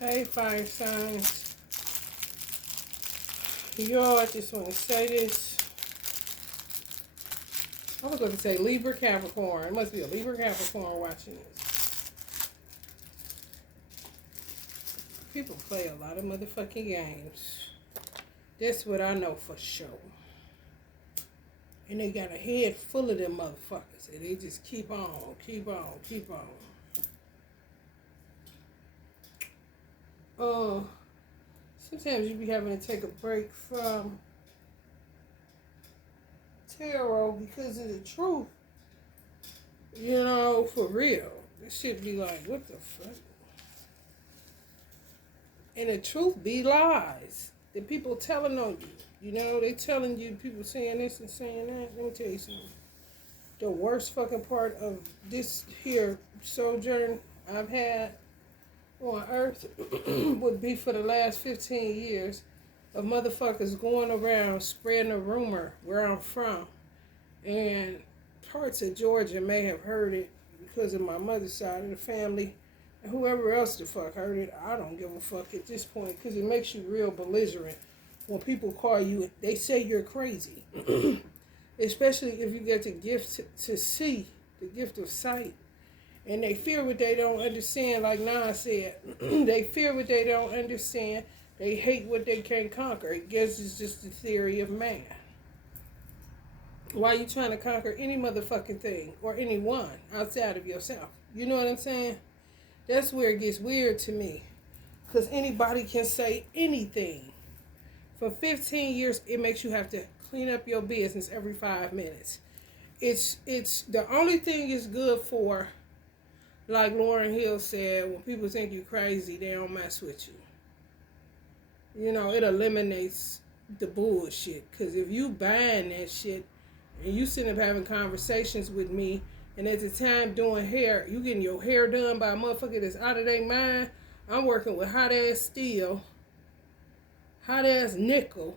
Hey, fire signs. Y'all, I just want to say this. I was going to say Libra Capricorn. It must be a Libra Capricorn watching this. People play a lot of motherfucking games. That's what I know for sure. And they got a head full of them motherfuckers. And they just keep on, keep on, keep on. Sometimes you be having to take a break from tarot because of the truth. You know, for real. This shit be like, what the fuck? And the truth be lies. The people telling on you. You know, they telling you, people saying this and saying that. Let me tell you something. The worst fucking part of this here sojourn I've had on earth would be for the last 15 years of motherfuckers going around spreading a rumor where I'm from. And parts of Georgia may have heard it because of my mother's side of the family. And whoever else the fuck heard it, I don't give a fuck at this point because it makes you real belligerent when people call you, they say you're crazy. Especially if you get the gift to see, the gift of sight. And they fear what they don't understand, like Nas said. They fear what they don't understand. They hate what they can't conquer. I guess it's just the theory of man. Why are you trying to conquer any motherfucking thing or anyone outside of yourself? You know what I'm saying? That's where it gets weird to me. Because anybody can say anything. For 15 years, it makes you have to clean up your business every 5 minutes. It's the only thing it's good for. Like Lauryn Hill said, when people think you're crazy, they don't mess with you. You know, it eliminates the bullshit. Because if you buying that shit, and you sitting up having conversations with me, and at the time doing hair, you getting your hair done by a motherfucker that's out of their mind, I'm working with hot-ass steel, hot-ass nickel,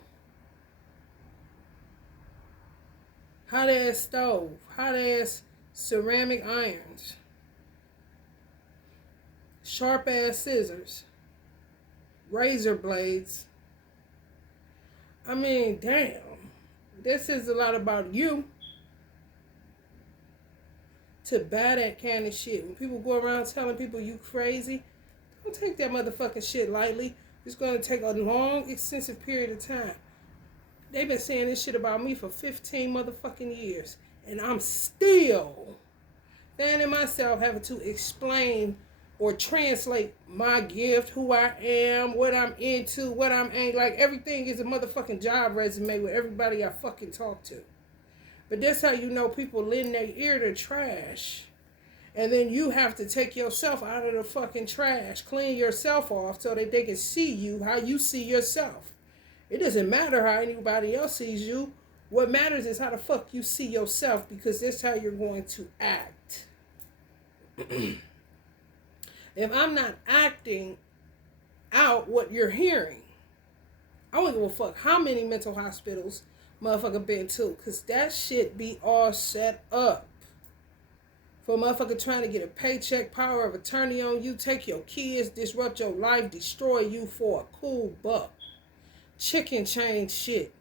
hot-ass stove, hot-ass ceramic irons, sharp ass scissors, razor blades. I mean, damn. That says a lot about you to buy that kind of shit. When people go around telling people you crazy, don't take that motherfucking shit lightly. It's going to take a long, extensive period of time. They've been saying this shit about me for 15 motherfucking years. And I'm still finding myself having to explain or translate my gift, who I am, what I'm into, what I'm ain't. Like, everything is a motherfucking job resume with everybody I fucking talk to. But that's how you know people lend their ear to trash. And then you have to take yourself out of the fucking trash. Clean yourself off so that they can see you how you see yourself. It doesn't matter how anybody else sees you. What matters is how the fuck you see yourself, because that's how you're going to act. If I'm not acting out what you're hearing, I don't give a fuck how many mental hospitals motherfucker been to, because that shit be all set up for a motherfucker trying to get a paycheck, power of attorney on you, take your kids, disrupt your life, destroy you for a cool buck. Chicken change shit.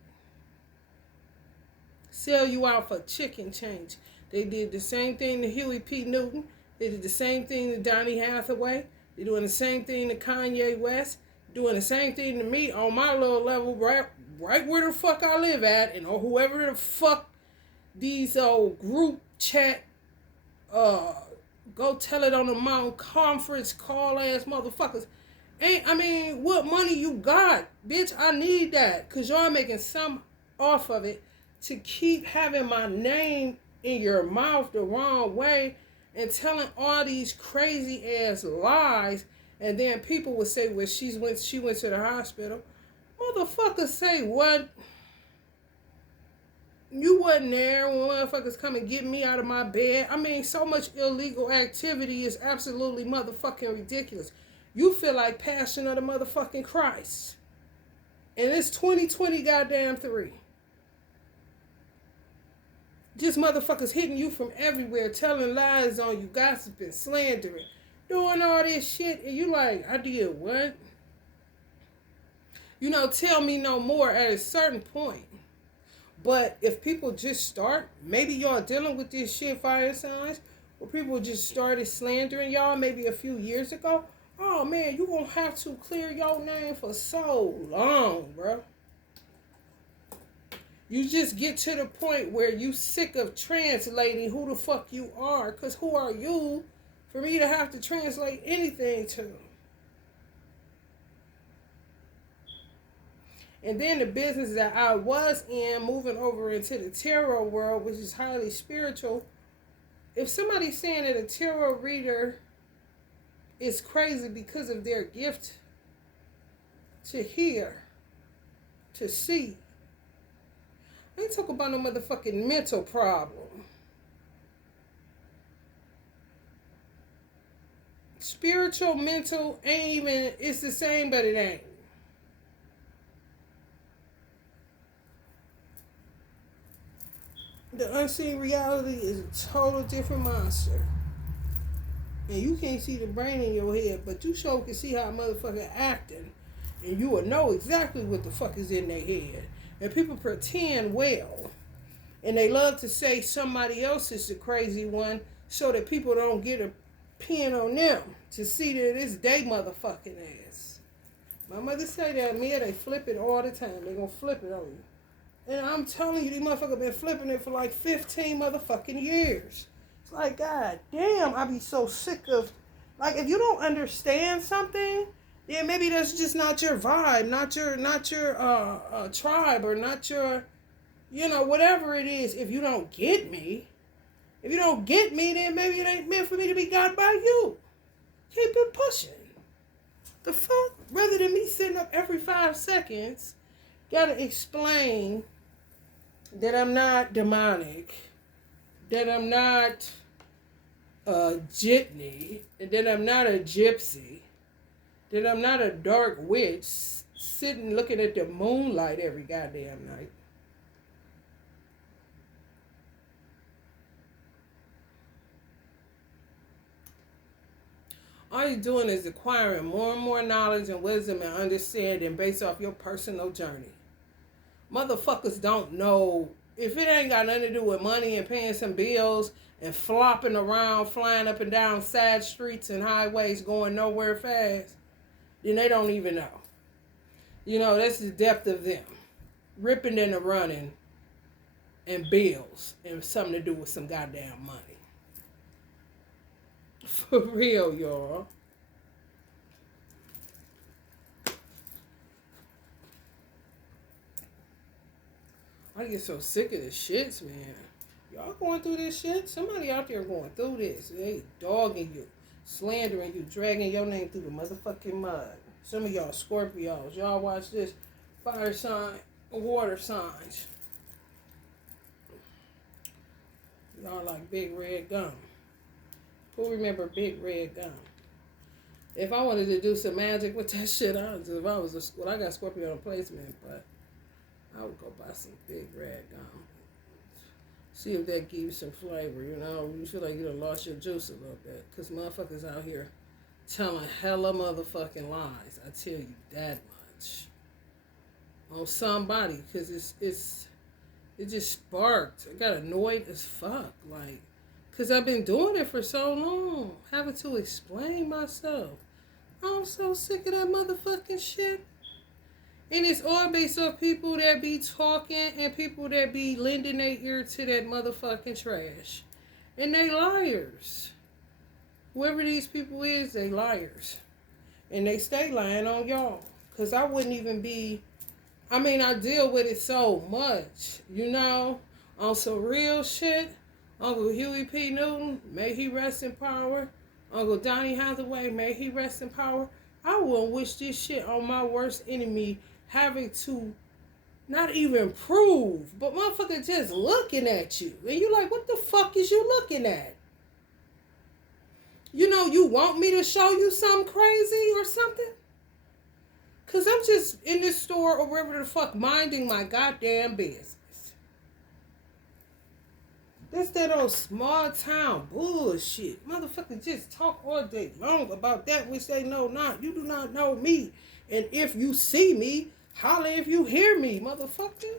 Sell you out for chicken change. They did the same thing to Huey P. Newton. They did the same thing to Donny Hathaway. They're doing the same thing to Kanye West. Doing the same thing to me on my little level, right where the fuck I live at, and or whoever the fuck these old group chat, go tell it on the mountain conference call ass motherfuckers. What money you got, bitch? I need that, cause y'all making some off of it to keep having my name in your mouth the wrong way. And telling all these crazy ass lies, and then people would say, well, she went to the hospital. Motherfuckers say what? You wasn't there when motherfuckers come and get me out of my bed. I mean, so much illegal activity is absolutely motherfucking ridiculous. You feel like Passion of the motherfucking Christ. And it's 2020 goddamn 3. Just motherfuckers hitting you from everywhere, telling lies on you, gossiping, slandering, doing all this shit, and you like, I did what? You know, tell me no more at a certain point. But if people just start, maybe y'all dealing with this shit, fire signs, where people just started slandering y'all maybe a few years ago. Oh man, you gonna have to clear your name for so long, bro. You just get to the point where you sick of translating who the fuck you are. Because who are you for me to have to translate anything to? And then the business that I was in, moving over into the tarot world, which is highly spiritual. If somebody's saying that a tarot reader is crazy because of their gift to hear, to see, I ain't talking about no motherfucking mental problem. Spiritual, mental, ain't even, it's the same, but it ain't. The unseen reality is a total different monster. And you can't see the brain in your head, but you sure can see how a motherfucker acting. And you will know exactly what the fuck is in their head. And people pretend well. And they love to say somebody else is the crazy one so that people don't get a pin on them to see that it's they motherfucking ass. My mother say that, Mia, they flip it all the time. They gonna flip it on you. And I'm telling you, these motherfuckers been flipping it for like 15 motherfucking years. It's like, god damn, I be so sick of, like, if you don't understand something, then maybe that's just not your vibe, not your tribe, or not your, you know, whatever it is. If you don't get me, then maybe it ain't meant for me to be got by you. Keep it pushing. The fuck? Rather than me sitting up every 5 seconds, gotta explain that I'm not demonic, that I'm not a jitney, that I'm not a gypsy, that I'm not a dark witch sitting looking at the moonlight every goddamn night. All you're doing is acquiring more and more knowledge and wisdom and understanding based off your personal journey. Motherfuckers don't know. If it ain't got nothing to do with money and paying some bills and flopping around, flying up and down side streets and highways going nowhere fast, then they don't even know. You know, that's the depth of them. Ripping and running and bills and something to do with some goddamn money. For real, y'all. I get so sick of the shits, man. Y'all going through this shit? Somebody out there going through this. They dogging you, slandering you, dragging your name through the motherfucking mud. Some of y'all Scorpios. Y'all watch this. Fire sign, water signs. Y'all like Big Red Gum. Who remember Big Red Gum? If I wanted to do some magic with that shit, I got Scorpio on placement, but I would go buy some Big Red Gum. See if that gives you some flavor, you know. You feel like you done lost your juice a little bit. Because motherfuckers out here telling hella motherfucking lies. I tell you that much. On somebody. Because it just sparked. I got annoyed as fuck. Like, because I've been doing it for so long. Having to explain myself. I'm so sick of that motherfucking shit. And it's all based off people that be talking and people that be lending their ear to that motherfucking trash. And they liars. Whoever these people is, they liars. And they stay lying on y'all. Because I wouldn't even be... I deal with it so much. You know? On some real shit. Uncle Huey P. Newton, may he rest in power. Uncle Donnie Hathaway, may he rest in power. I wouldn't wish this shit on my worst enemy, having to not even prove, but motherfucker just looking at you. And you like, what the fuck is you looking at? You know, you want me to show you something crazy or something? Because I'm just in this store or wherever the fuck minding my goddamn business. It's that old small town bullshit. Motherfuckers just talk all day long about that which they know not. You do not know me. And if you see me, holler if you hear me, motherfucker.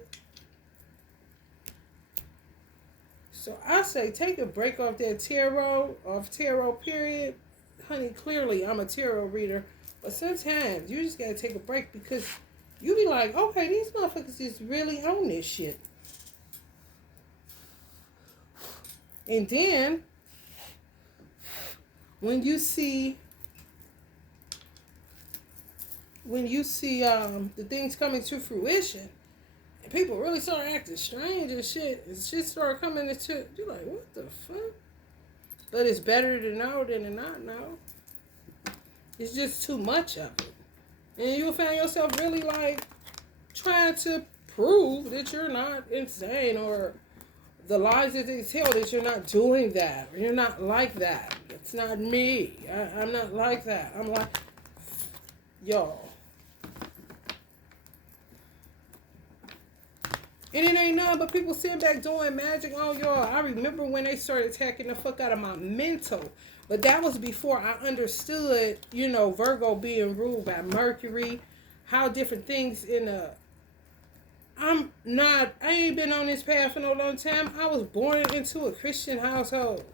So I say take a break off that tarot period. Honey, clearly I'm a tarot reader. But sometimes you just gotta take a break because you be like, okay, these motherfuckers is really on this shit. And then, when you see the things coming to fruition, and people really start acting strange and shit start coming into, you're like, what the fuck? But it's better to know than to not know. It's just too much of it. And you'll find yourself really like trying to prove that you're not insane, or the lies that they tell that you're not doing that, or you're not like that. It's not me. I'm not like that. I'm like, y'all. And it ain't nothing but people sitting back doing magic on y'all. I remember when they started attacking the fuck out of my mental. But that was before I understood, Virgo being ruled by Mercury, how different things I ain't been on this path for no long time. I was born into a Christian household.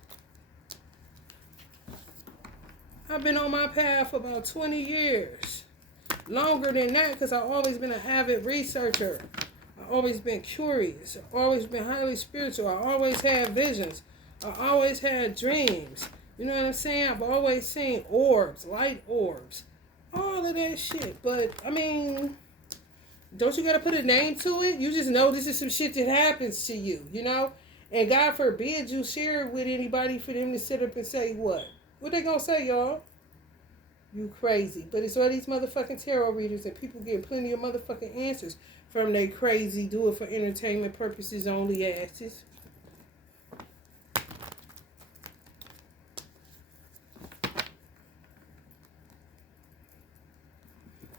I've been on my path for about 20 years. Longer than that, because I've always been an avid researcher. I've always been curious. I've always been highly spiritual. I always had visions. I always had dreams. You know what I'm saying? I've always seen orbs, light orbs. All of that shit. But, I mean, don't you got to put a name to it? You just know this is some shit that happens to you, And God forbid you share it with anybody for them to sit up and say what? What they gonna say, y'all? You crazy. But it's all these motherfucking tarot readers and people getting plenty of motherfucking answers from they crazy, do it for entertainment purposes only asses.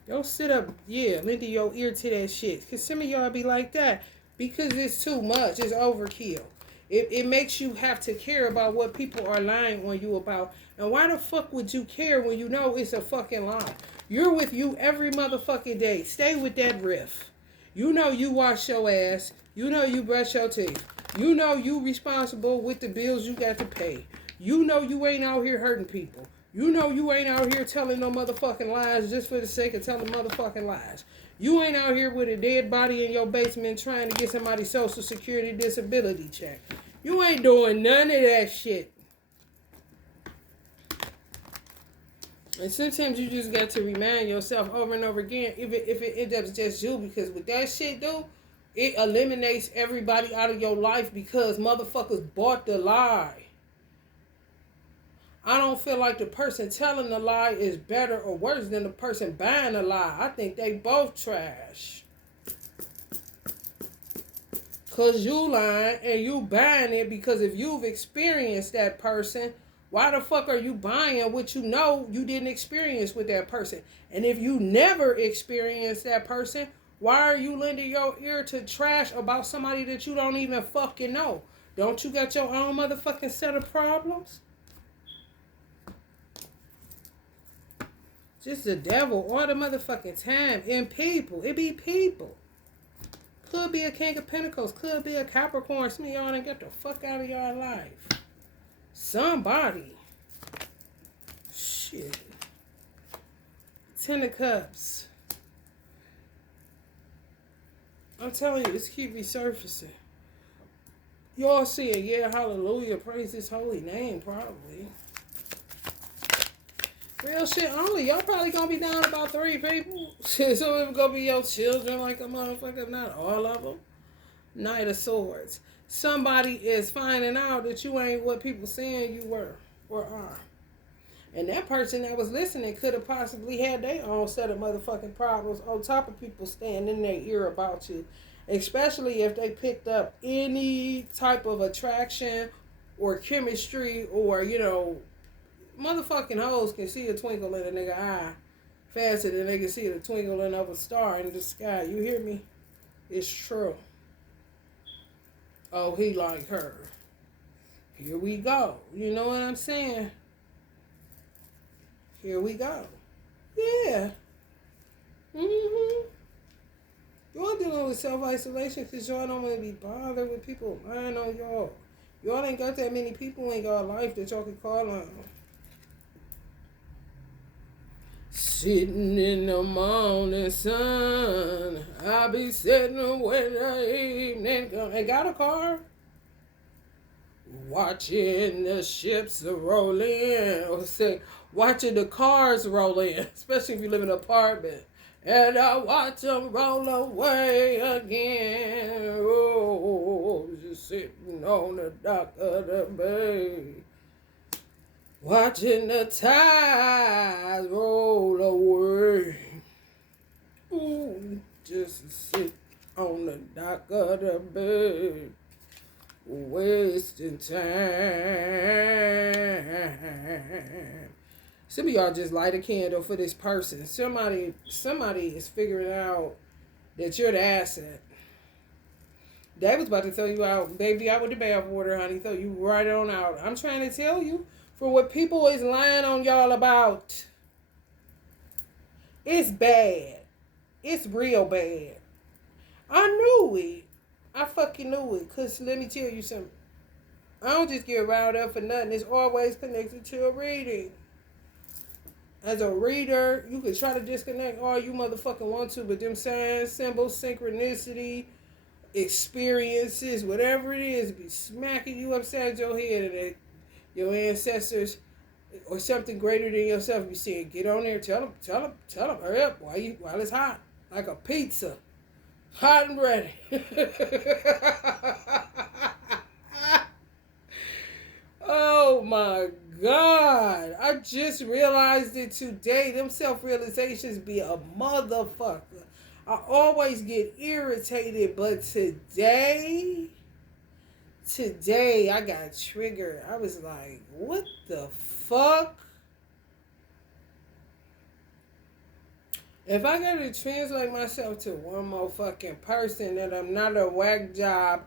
Don't sit up, lend your ear to that shit. Because some of y'all be like that. Because it's too much. It's overkill. It makes you have to care about what people are lying on you about. And why the fuck would you care when you know it's a fucking lie? You're with you every motherfucking day. Stay with that riff. You know you wash your ass. You know you brush your teeth. You know you responsible with the bills you got to pay. You know you ain't out here hurting people. You know you ain't out here telling no motherfucking lies just for the sake of telling motherfucking lies. You ain't out here with a dead body in your basement trying to get somebody's social security disability check. You ain't doing none of that shit. And sometimes you just got to remind yourself over and over again, if it ends up just you, because with that shit, dude, it eliminates everybody out of your life because motherfuckers bought the lie. I don't feel like the person telling the lie is better or worse than the person buying the lie. I think they both trash. Because you lying and you buying it because if you've experienced that person, why the fuck are you buying what you know you didn't experience with that person? And if you never experienced that person, why are you lending your ear to trash about somebody that you don't even fucking know? Don't you got your own motherfucking set of problems? Just the devil all the motherfucking time. And people. It be people. Could be a King of Pentacles. Could be a Capricorn. Some of y'all done get the fuck out of your life. Somebody. Shit. Ten of Cups. I'm telling you, this keep resurfacing. Y'all see it. Yeah, hallelujah. Praise his holy name, probably. Real shit only. Y'all probably gonna be down about 3 people. Shit, so it's gonna be your children like a motherfucker. Not all of them. Knight of Swords. Somebody is finding out that you ain't what people saying you were or are. And that person that was listening could have possibly had their own set of motherfucking problems on top of people staying in their ear about you. Especially if they picked up any type of attraction or chemistry or, motherfucking hoes can see a twinkle in a nigga eye faster than they can see the twinkling of a star in the sky. You hear me? It's true. Oh, he like her. Here we go. You know what I'm saying? Here we go. Yeah. Mm-hmm. Y'all dealing with self-isolation because y'all don't want to be bothered with people lying on y'all. Y'all ain't got that many people in y'all life that y'all can call on. Sitting in the morning sun, I'll be sitting when the evening comes. Ain't got a car? Watching the ships roll in, or say, watching the cars roll in, especially if you live in an apartment. And I watch them roll away again. Oh, just sitting on the dock of the bay, watching the tides roll away. Ooh, just sit on the dock of the bay, wasting time. Some of y'all just light a candle for this person. Somebody is figuring out that you're the asset. They was about to throw you out, baby, out with the bathwater, honey. Throw you right on out. I'm trying to tell you, for what people is lying on y'all about, it's bad. It's real bad. I knew it. I fucking knew it. Because let me tell you something. I don't just get riled up for nothing. It's always connected to a reading. As a reader, you can try to disconnect all you motherfucking want to, but them signs, symbols, synchronicity, experiences, whatever it is, be smacking you upside your head, and your ancestors or something greater than yourself be saying, get on there, tell them, hurry up while it's hot, like a pizza, hot and ready. Oh my God. I just realized it today. Them self-realizations be a motherfucker. I always get irritated, but today I got triggered. I was like, what the fuck? If I gotta translate myself to one more fucking person, that I'm not a whack job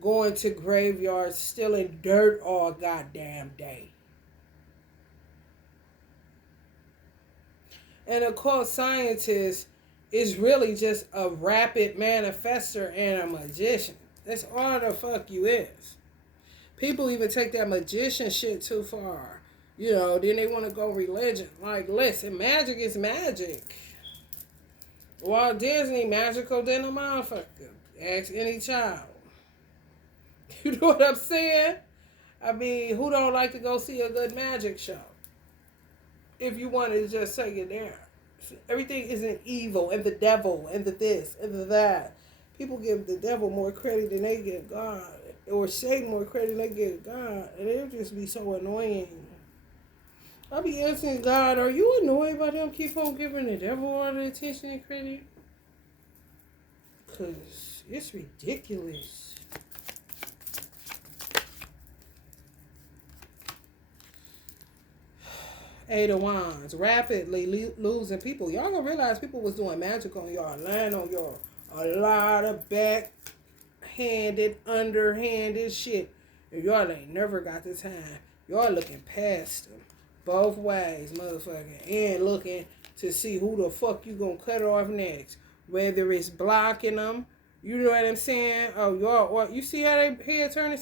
going to graveyards stealing dirt all goddamn day. And occult scientist is really just a rapid manifester and a magician. That's all the fuck you is. People even take that magician shit too far. You know, then they want to go religion. Like, listen, magic is magic. Walt Disney magical than a motherfucker. Ask any child. You know what I'm saying? I mean, who don't like to go see a good magic show? If you want to just take it there. Everything isn't evil and the devil and the this and the that. People give the devil more credit than they give God. Or Satan more credit than they give God. And it'll just be so annoying. I'll be asking God, are you annoyed by them keep on giving the devil all the attention and credit? Because it's ridiculous. Eight of Wands, rapidly losing people. Y'all gonna realize people was doing magic on y'all, lying on y'all. A lot of backhanded, underhanded shit. And y'all ain't never got the time. Y'all looking past them. Both ways, motherfucker. And looking to see who the fuck you gonna cut off next. Whether it's blocking them. You know what I'm saying? Oh, y'all, or you see how they head turning?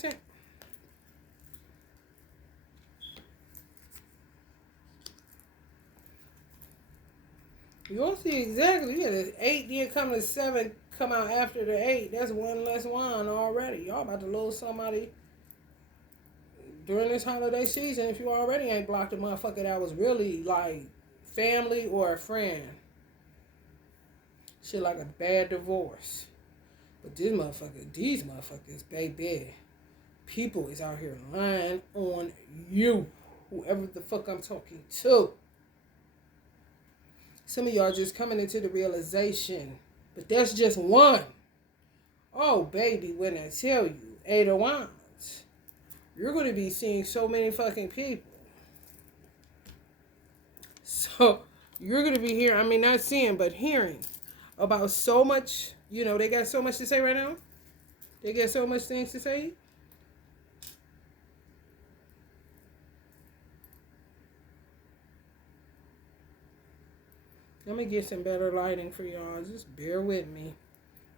You'll see exactly. Yeah, the 8 did come to 7, come out after the 8. That's one less wand already. Y'all about to lose somebody during this holiday season if you already ain't blocked a motherfucker that was really like family or a friend. Shit like a bad divorce. But these motherfuckers, baby, people is out here lying on you. Whoever the fuck I'm talking to. Some of y'all just coming into the realization. But that's just one. Oh, baby, when I tell you, 8 of Wands, you're going to be seeing so many fucking people. So, you're going to be hearing, I mean, not seeing, but hearing about so much, you know, they got so much to say right now. They got so much things to say. I'm going to get some better lighting for y'all. Just bear with me.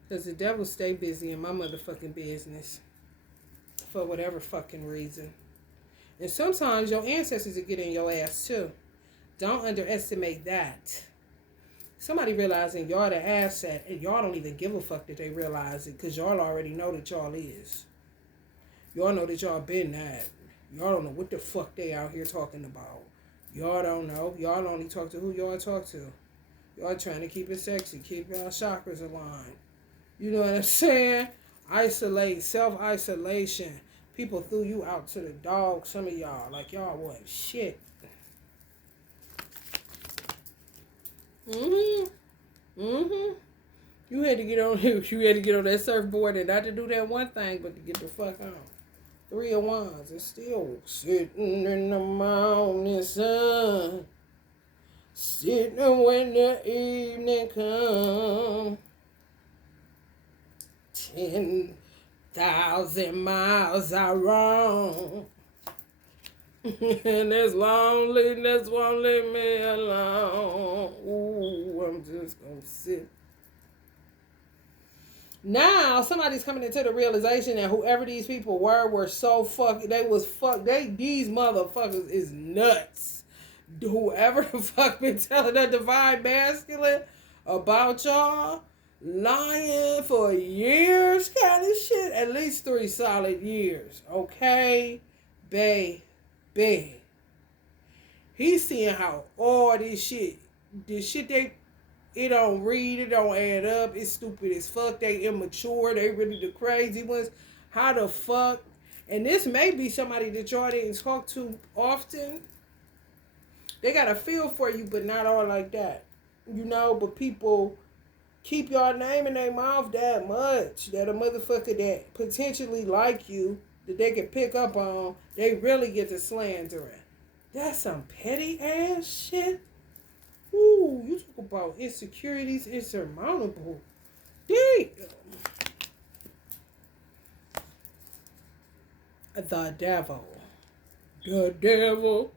Because the devil stay busy in my motherfucking business. For whatever fucking reason. And sometimes your ancestors will get in your ass too. Don't underestimate that. Somebody realizing y'all the asset and y'all don't even give a fuck that they realize it because y'all already know that y'all is. Y'all know that y'all been that. Y'all don't know what the fuck they out here talking about. Y'all don't know. Y'all only talk to who y'all talk to. Y'all trying to keep it sexy. Keep y'all chakras aligned. You know what I'm saying? Isolate. Self-isolation. People threw you out to the dog. Some of y'all. Like y'all wasn't shit. You had to get on. You had to get on that surfboard and not to do that one thing, but to get the fuck on. 3 of Wands. It's still sitting in the morning sun. Sitting when the evening comes. 10,000 miles I roam. And this loneliness won't leave me alone. Ooh, I'm just gonna sit. Now somebody's coming into the realization that whoever these people were so fucking. These motherfuckers is nuts. Whoever the fuck been telling that divine masculine about y'all, lying for years, kind of shit. At least 3 solid years, okay, baby. He's seeing how all this shit it don't read, it don't add up, it's stupid as fuck, they immature, they really the crazy ones. How the fuck? And this may be somebody that y'all didn't talk to often. They got a feel for you, but not all like that. You know, but people keep y'all name in their mouth that much that a motherfucker that potentially like you, that they can pick up on, they really get to slandering. That's some petty ass shit. Ooh, you talk about insecurities insurmountable. Damn. The devil. The devil.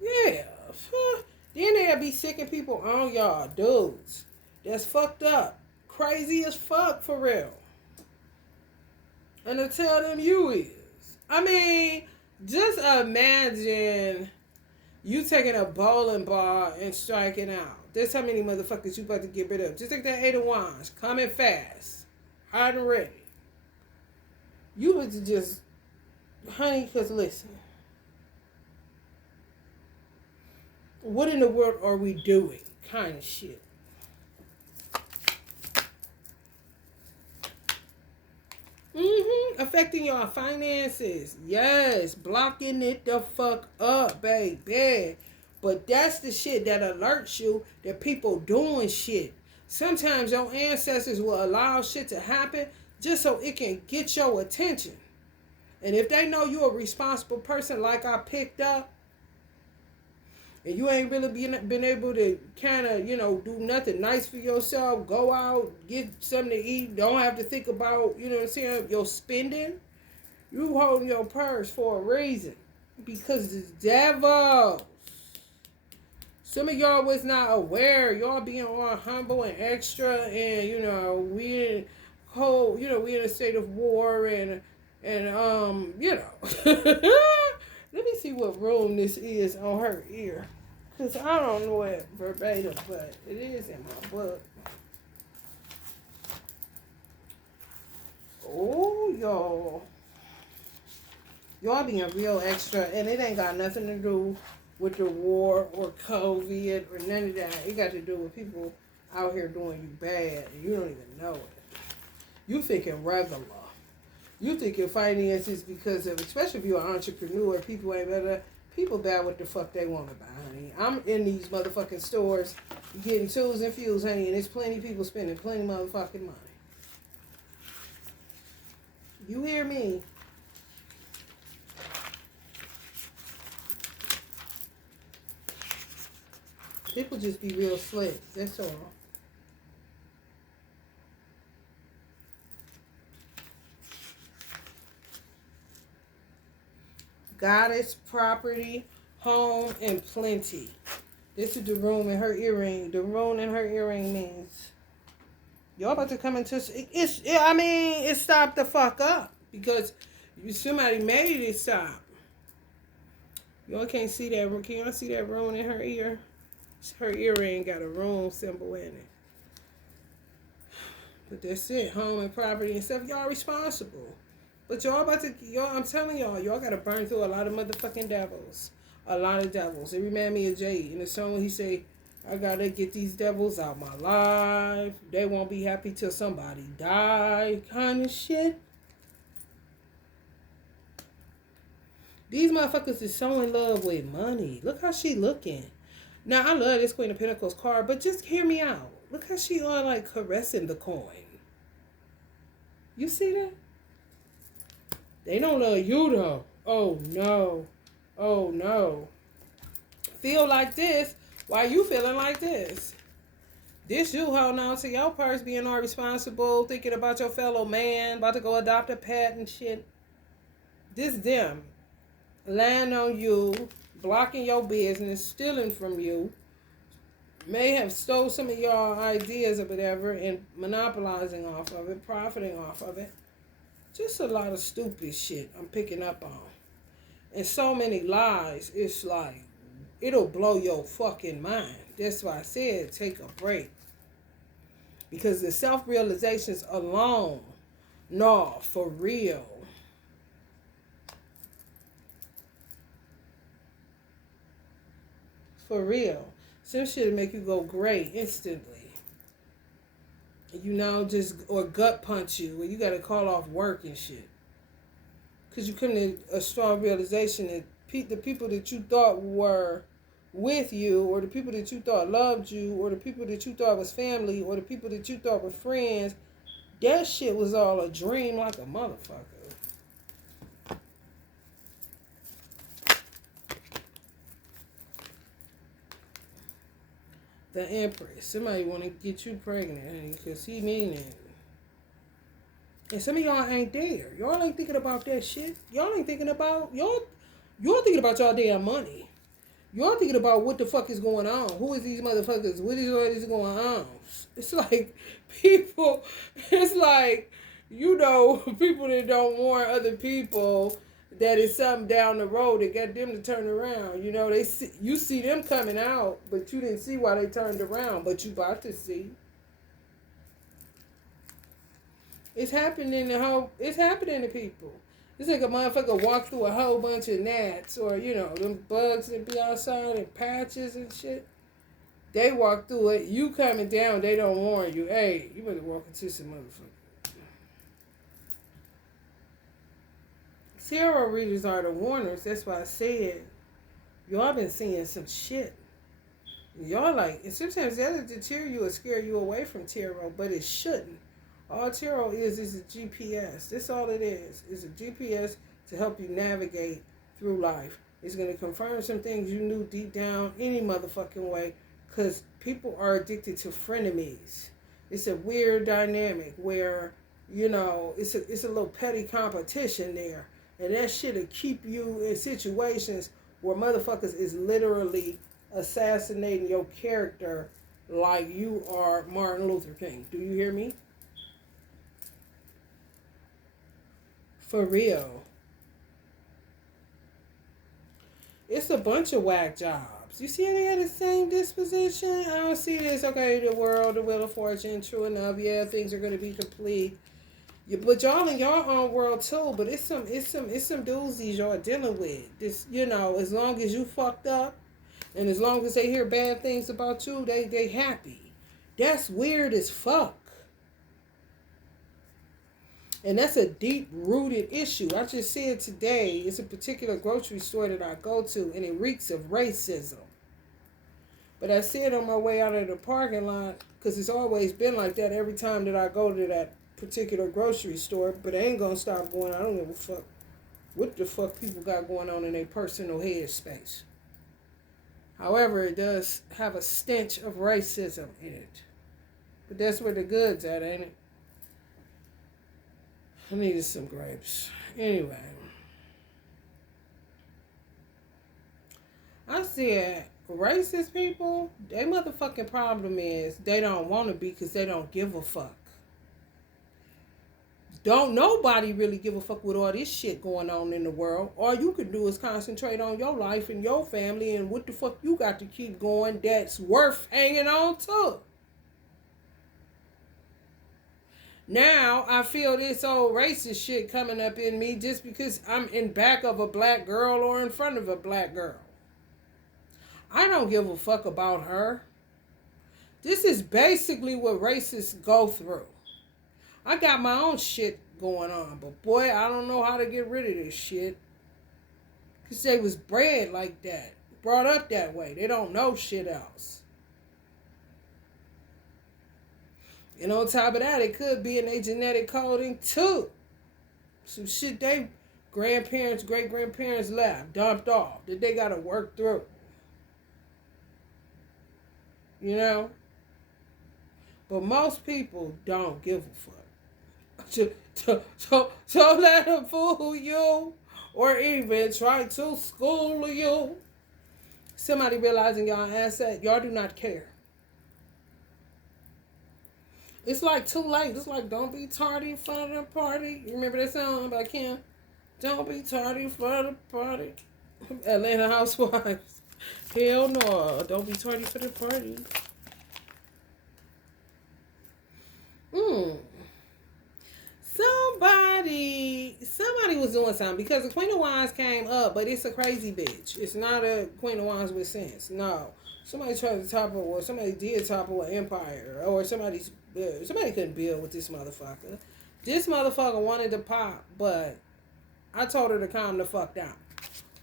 Yeah. Then they'll be sicking people on y'all, dudes. That's fucked up. Crazy as fuck, for real. And to tell them you is. I mean, just imagine you taking a bowling ball and striking out. That's how many motherfuckers you about to get rid of. Just take that 8 of Wands. Coming fast. Hard and ready. You would just, honey, because listen. What in the world are we doing? Kind of shit. Affecting your finances. Yes. Blocking it the fuck up, baby. But that's the shit that alerts you that people doing shit. Sometimes your ancestors will allow shit to happen just so it can get your attention. And if they know you're a responsible person like I picked up, and you ain't really been able to kind of, do nothing nice for yourself, go out, get something to eat, don't have to think about, you know what I'm saying, your spending, you holding your purse for a reason. Because it's devils. Some of y'all was not aware. Y'all being all humble and extra, and, we in a state of war, and Let me see what room this is on her ear. Because I don't know it verbatim, but it is in my book. Oh, y'all. Y'all being real extra, and it ain't got nothing to do with the war or COVID or none of that. It got to do with people out here doing you bad, and you don't even know it. You thinking regular. You think your finances because of, especially if you're an entrepreneur, people ain't better. People buy what the fuck they want to buy, honey. I'm in these motherfucking stores getting tools and fuels, honey, and there's plenty of people spending plenty motherfucking money. You hear me? People just be real slick. That's all. Goddess, property, home, and plenty. This is the room in her earring. The rune in her earring means y'all about to come into it stopped the fuck up because somebody made it stop. Y'all can't see that. Can y'all see that rune in her ear? Her earring got a rune symbol in it. But that's it. Home and property and stuff. Y'all responsible. But I'm telling y'all gotta burn through a lot of motherfucking devils. A lot of devils. It remind me of Jay. In the song he say, I gotta get these devils out my life. They won't be happy till somebody die. Kind of shit. These motherfuckers is so in love with money. Look how she looking. Now, I love this Queen of Pentacles card, but just hear me out. Look how she all like caressing the coin. You see that? They don't love you though. Oh no. Oh no. Feel like this while you feeling like this. This you holding on to your purse, being all responsible, thinking about your fellow man, about to go adopt a pet and shit. This them. Lying on you, blocking your business, stealing from you, may have stole some of your ideas or whatever and monopolizing off of it, profiting off of it. Just a lot of stupid shit I'm picking up on. And so many lies, it's like, it'll blow your fucking mind. That's why I said take a break. Because the self-realizations alone, no, for real. For real. Some shit'll make you go gray instantly. You know, or gut punch you, or you gotta call off work and shit. Because you come to a strong realization that the people that you thought were with you, or the people that you thought loved you, or the people that you thought was family, or the people that you thought were friends, that shit was all a dream like a motherfucker. The Empress. Somebody want to get you pregnant, honey, because he mean it. And some of y'all ain't there. Y'all ain't thinking about that shit. Y'all ain't thinking about, y'all thinking about y'all damn money. Y'all thinking about what the fuck is going on. Who is these motherfuckers? What is all this going on? It's like people, it's like, people that don't warn other people that it's something down the road that got them to turn around. You know, you see them coming out, but you didn't see why they turned around, but you about to see. It's happening to people. It's like a motherfucker walk through a whole bunch of gnats or, them bugs that be outside and patches and shit. They walk through it. You coming down, they don't warn you. Hey, you better walk into some motherfucker. Tarot readers are the warners. That's why I said, y'all been seeing some shit. Y'all like, and sometimes that'll deter you or scare you away from tarot, but it shouldn't. All tarot is a GPS. That's all it is. It's a GPS to help you navigate through life. It's going to confirm some things you knew deep down any motherfucking way, because people are addicted to frenemies. It's a weird dynamic where, it's a little petty competition there. And that shit'll keep you in situations where motherfuckers is literally assassinating your character like you are Martin Luther King. Do you hear me? For real. It's a bunch of whack jobs. You see how they had the same disposition? I don't see this. Okay, the world, the wheel of fortune, true enough. Yeah, things are going to be complete. But y'all in your own world too. But it's some doozies y'all dealing with. This, as long as you fucked up, and as long as they hear bad things about you, they happy. That's weird as fuck. And that's a deep-rooted issue. I just said today, it's a particular grocery store that I go to, and it reeks of racism. But I said on my way out of the parking lot, because it's always been like that every time that I go to that particular grocery store, but I ain't going to stop going. I don't give a fuck what the fuck people got going on in their personal head space. However, it does have a stench of racism in it. But that's where the good's at, ain't it? I needed some grapes. Anyway. I said, racist people, their motherfucking problem is they don't want to be because they don't give a fuck. Don't nobody really give a fuck with all this shit going on in the world. All you can do is concentrate on your life and your family and what the fuck you got to keep going that's worth hanging on to. Now, I feel this old racist shit coming up in me just because I'm in back of a black girl or in front of a black girl. I don't give a fuck about her. This is basically what racists go through. I got my own shit going on, but boy, I don't know how to get rid of this shit. Because they was bred like that, brought up that way. They don't know shit else. And on top of that, it could be in their genetic coding too. Some shit they grandparents, great-grandparents left, dumped off, that they got to work through. You know? But most people don't give a fuck. So let them fool you or even try to school you. Somebody realizing y'all asset, y'all do not care. It's like too late. It's like don't be tardy for the party. You remember that song by Kim? Don't be tardy for the party. Atlanta Housewives. Hell no. Don't be tardy for the party. Somebody was doing something because the Queen of Wands came up, but it's a crazy bitch. It's not a Queen of Wands with sense. No. Somebody tried to topple, or somebody did topple an empire, or somebody couldn't build with this motherfucker. This motherfucker wanted to pop, but I told her to calm the fuck down.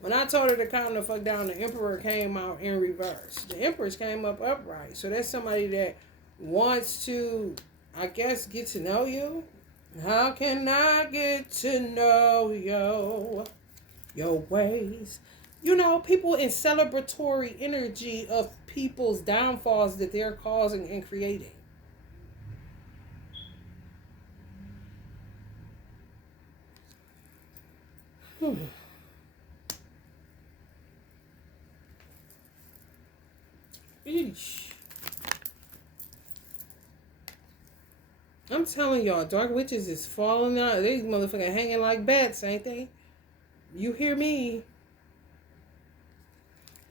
When I told her to calm the fuck down, the Emperor came out in reverse. The Empress came up upright. So that's somebody that wants to, I guess, get to know you. How can I get to know your ways? You know, people in celebratory energy of people's downfalls that they're causing and creating. Eesh. I'm telling y'all, dark witches is falling out. These motherfuckers hanging like bats, ain't they? You hear me?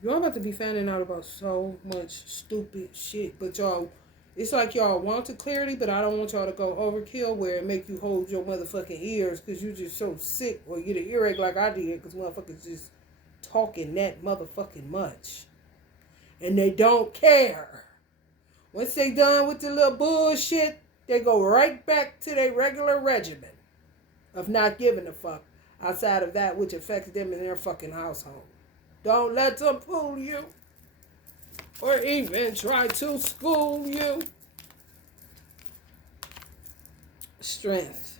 Y'all about to be finding out about so much stupid shit. But y'all, it's like y'all want the clarity, but I don't want y'all to go overkill where it make you hold your motherfucking ears because you just so sick or you get an earache like I did because motherfuckers just talking that motherfucking much. And they don't care. Once they done with the little bullshit, they go right back to their regular regimen of not giving a fuck outside of that which affects them in their fucking household. Don't let them fool you or even try to school you. Strength.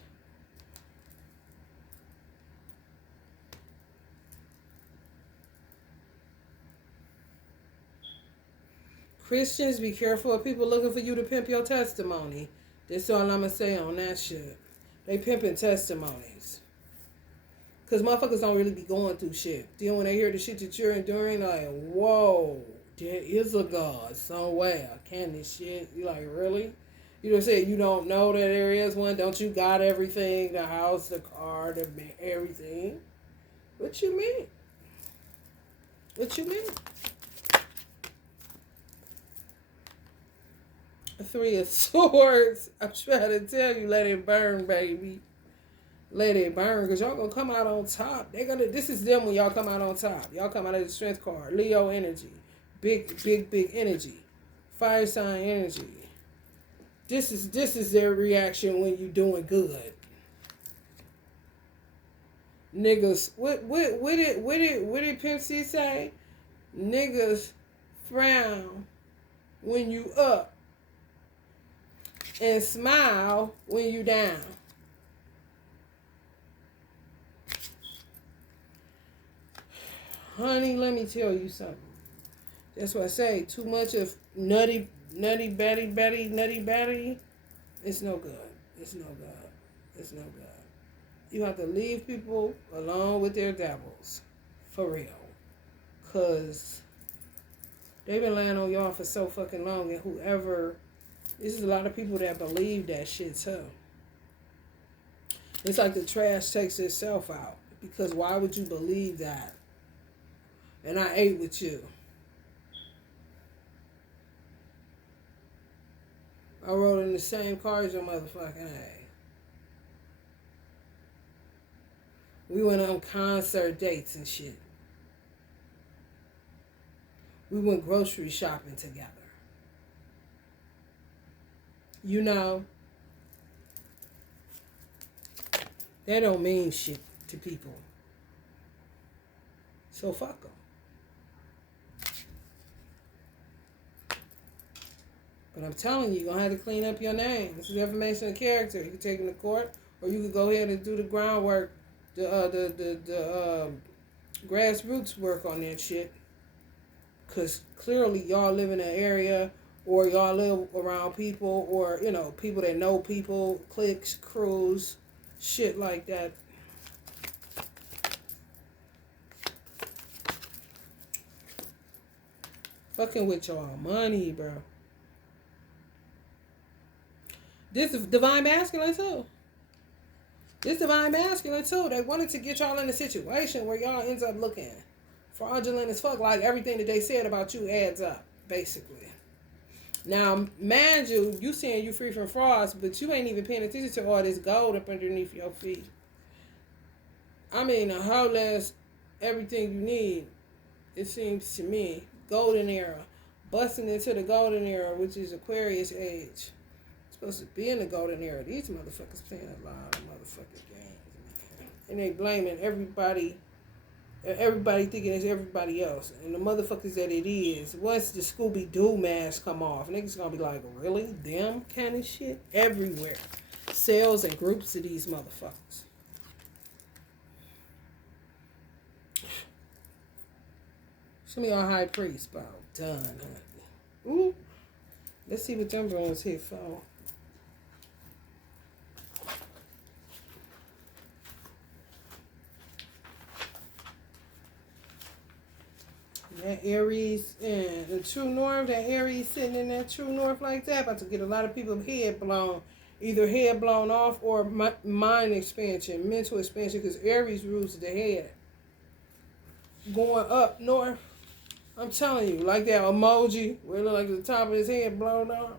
Christians, be careful of people looking for you to pimp your testimony. That's all I'm going to say on that shit. They pimping testimonies. Because motherfuckers don't really be going through shit. Then when they hear the shit that you're enduring, like, whoa, there is a God somewhere. Can this shit? You like, really? You don't say you don't know that there is one? Don't you got everything? The house, the car, the everything? What you mean? What you mean? Three of Swords. I'm trying to tell you, let it burn, baby. Let it burn, because y'all gonna come out on top. This is them when y'all come out on top. Y'all come out of the strength card. Leo energy. Big energy. Fire sign energy. This is their reaction when you doing good. Niggas, what did Pimp C say? Niggas frown when you up and smile when you down. Honey, let me tell you something. That's what I say. Too much of nutty batty. It's no good. It's no good. It's no good. You have to leave people alone with their devils. For real. Because They've been laying on y'all for so fucking long, and whoever, this is a lot of people that believe that shit too. It's like the trash takes itself out. Because why would you believe that? And I ate with you. I rode in the same car as your motherfucking ass. We went on concert dates and shit. We went grocery shopping together. You know, that don't mean shit to people. So fuck them. But I'm telling you, you're going to have to clean up your name. This is defamation of character. You can take them to court, or you can go ahead and do the groundwork, the grassroots work on that shit. Because clearly y'all live in an area, or y'all live around people, or, you know, people that know people, cliques, crews, shit like that. Fucking with y'all money, bro. This is divine masculine too. This divine masculine too. They wanted to get y'all in a situation where y'all ends up looking fraudulent as fuck. Like everything that they said about you adds up, basically. Now, mind you, you saying you free from frauds, but you ain't even paying attention to all this gold up underneath your feet. I mean, a whole less everything you need, it seems to me. Golden era. Busting into the golden era, which is Aquarius age. Supposed to be in the golden era. These motherfuckers playing a lot of motherfucking games, man. And they blaming everybody thinking it's everybody else. And the motherfuckers that it is, once the Scooby-Doo mask come off, niggas gonna be like, really? Them kind of shit? Everywhere. Cells and groups of these motherfuckers. Some of y'all high priests, about done, honey. Ooh. Let's see what them bros here for. That Aries and the true north, that Aries sitting in that true north like that, about to get a lot of people head blown. Either head blown off or mind expansion, mental expansion, because Aries rules the head. Going up north, I'm telling you, like that emoji where it look like the top of his head blown off.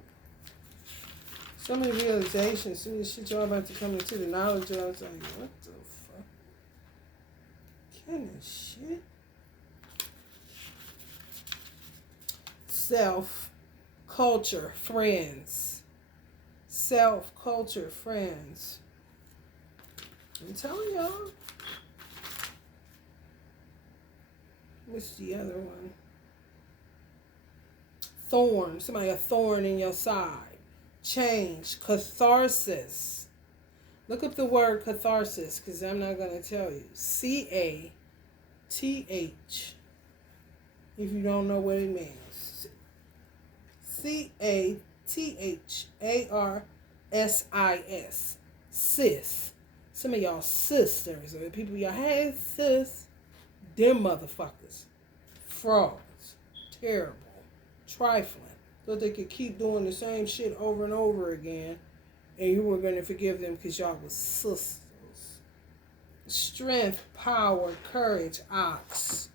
So many realizations, so many shit y'all about to come into the knowledge of. I was like, what the fuck? Kind of shit. Self, culture, friends. Self, culture, friends. I'm telling y'all. What's the other one? Thorn. Somebody a thorn in your side. Change. Catharsis. Look up the word catharsis, because I'm not going to tell you. C-A-T-H. If you don't know what it means. C-A-T-H-A-R-S-I-S. Sis. Some of y'all sisters, or people y'all, hey sis. Them motherfuckers. Frauds. Terrible. Trifling. Thought they could keep doing the same shit over and over again, and you were going to forgive them because y'all was sisters. Strength, power, courage, ox.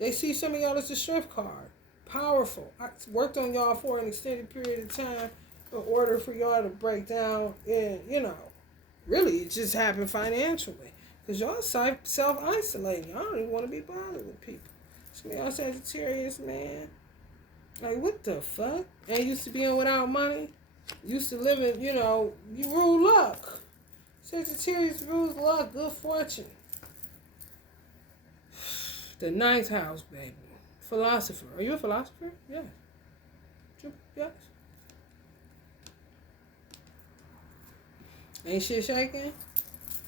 They see some of y'all as a strength card. Powerful. I worked on y'all for an extended period of time in order for y'all to break down and, you know, really it just happened financially. Because y'all self-isolating. Y'all don't even want to be bothered with people. Some of y'all Sagittarius, man. Like, what the fuck? And used to being without money. Used to living, you know, you rule luck. Sagittarius rules luck, good fortune. The ninth house, baby. Philosopher. Are you a philosopher? Yeah. Yes. Ain't shit shaking?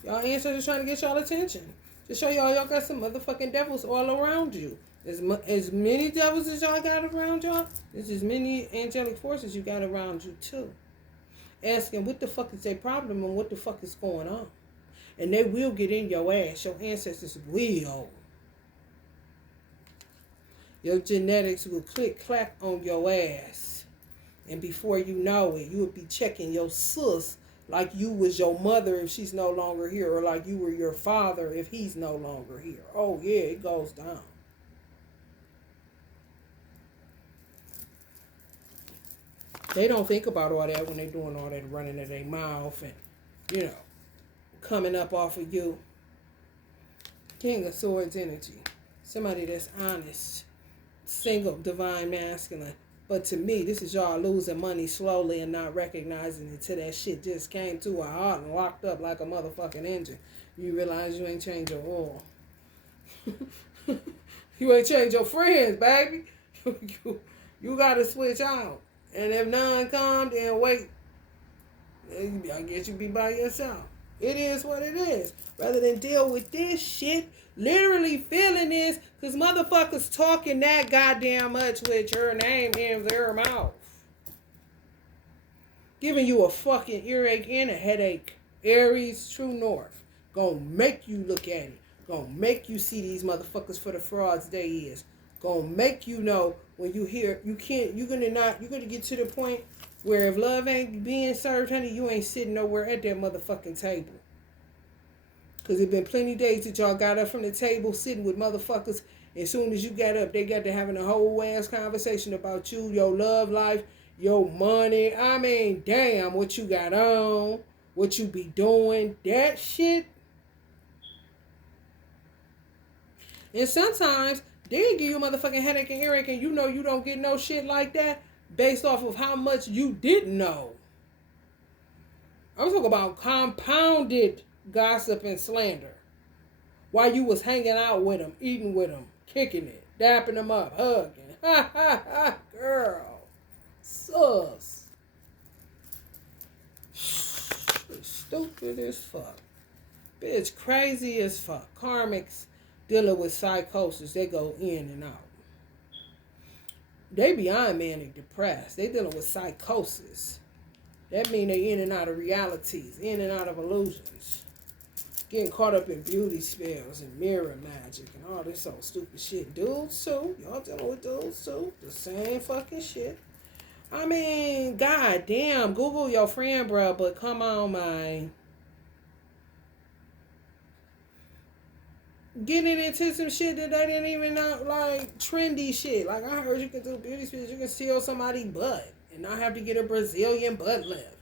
Y'all ancestors trying to get y'all attention. To show y'all got some motherfucking devils all around you. As many devils as y'all got around y'all, there's as many angelic forces you got around you too. Asking what the fuck is their problem and what the fuck is going on. And they will get in your ass. Your ancestors will. Your genetics will click-clack on your ass. And before you know it, you will be checking your sis like you was your mother if she's no longer here, or like you were your father if he's no longer here. Oh, yeah, it goes down. They don't think about all that when they're doing all that running of their mouth and, you know, coming up off of you. King of Swords energy. Somebody that's honest. Single, divine masculine. But to me, this is y'all losing money slowly and not recognizing it till that shit just came to a halt and locked up like a motherfucking engine. You realize you ain't changed your oil. You ain't changed your friends, baby. You got to switch out. And if none come, then wait. I guess you be by yourself. It is what it is. Rather than deal with this shit, literally feeling this, because motherfuckers talking that goddamn much with your name in their mouth. Giving you a fucking earache and a headache. Aries, true north. Gonna make you look at it. Gonna make you see these motherfuckers for the frauds they is. Gonna make you know when you hear, you're gonna get to the point where if love ain't being served, honey, you ain't sitting nowhere at that motherfucking table. Because it been plenty days that y'all got up from the table sitting with motherfuckers. As soon as you got up, they got to having a whole ass conversation about you, your love life, your money. I mean, damn, what you got on, what you be doing, that shit. And sometimes they give you a motherfucking headache and earache and you know you don't get no shit like that based off of how much you didn't know. I'm talking about compounded gossip and slander. While you was hanging out with them, eating with them, kicking it, dapping them up, hugging. Ha ha ha, girl. Sus. Stupid as fuck. Bitch, crazy as fuck. Karmics dealing with psychosis. They go in and out. They beyond manic depressed. They dealing with psychosis. That mean they in and out of realities, in and out of illusions. Getting caught up in beauty spells and mirror magic and all this old stupid shit. Dudes too. Y'all dealing with dudes too. The same fucking shit. I mean, goddamn, Google your friend, bro, but come on, man. Getting into some shit that they didn't even know, like trendy shit. Like I heard you can do beauty spells, you can seal somebody's butt and not have to get a Brazilian butt lift.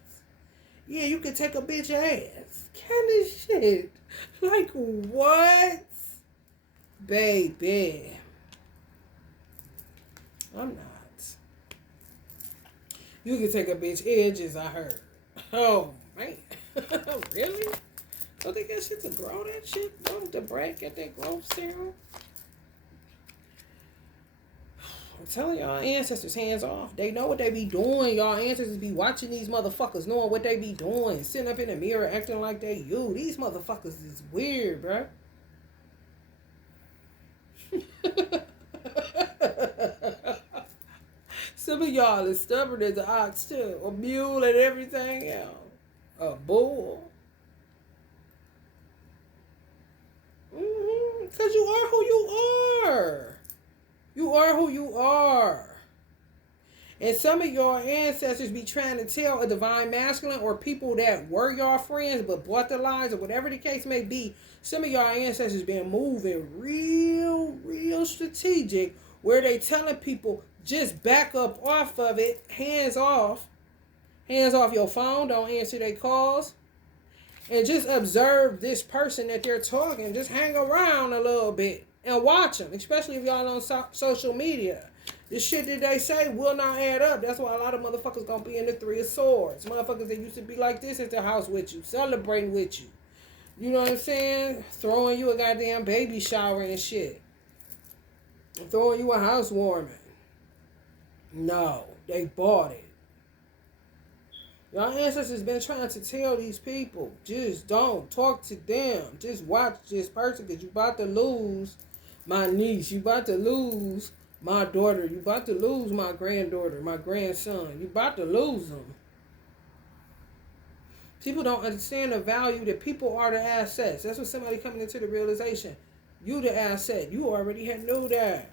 Yeah, you can take a bitch ass. Kind of shit. Like what? Baby. I'm not. You can take a bitch edges, I heard. Oh, man. Really? So they got shit to grow that shit? Don't to break at that growth serum? I'm telling y'all ancestors, hands off. They know what they be doing. Y'all ancestors be watching these motherfuckers, knowing what they be doing. Sitting up in the mirror acting like they you. These motherfuckers is weird, bro. Some of y'all is stubborn as an ox too. A mule and everything else. A bull. Because you are who you are. You are who you are. And some of your ancestors be trying to tell a divine masculine or people that were your friends but bought the lies or whatever the case may be. Some of your ancestors been moving real strategic where they telling people just back up off of it, hands off. Hands off your phone, don't answer their calls. And just observe this person that they're talking. Just hang around a little bit and watch them, especially if y'all on social media. This shit that they say will not add up. That's why a lot of motherfuckers gonna be in the Three of Swords. Motherfuckers that used to be like this at the house with you, celebrating with you. You know what I'm saying? Throwing you a goddamn baby shower and shit. Throwing you a housewarming. No, they bought it. Your ancestors been trying to tell these people, just don't talk to them. Just watch this person because you about to lose my niece. You about to lose my daughter. You about to lose my granddaughter, my grandson. You about to lose them. People don't understand the value that people are the assets. That's what somebody coming into the realization. You the asset. You already had knew that.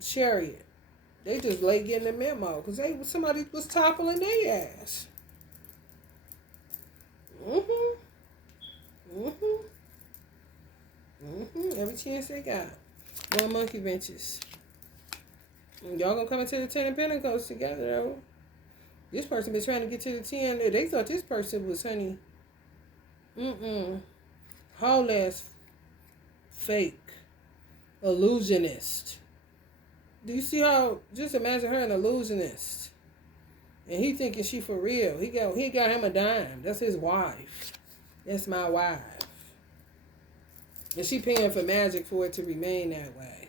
Chariot. They just late getting the memo because somebody was toppling their ass. Every chance they got. One monkey benches. And y'all gonna come into the 10 of Pentacles together though. This person been trying to get to the 10. They thought this person was, honey. Whole ass fake. Illusionist. Do you see how, just imagine her an illusionist. And he thinking she for real. He got him a dime. That's his wife. That's my wife. And she paying for magic for it to remain that way.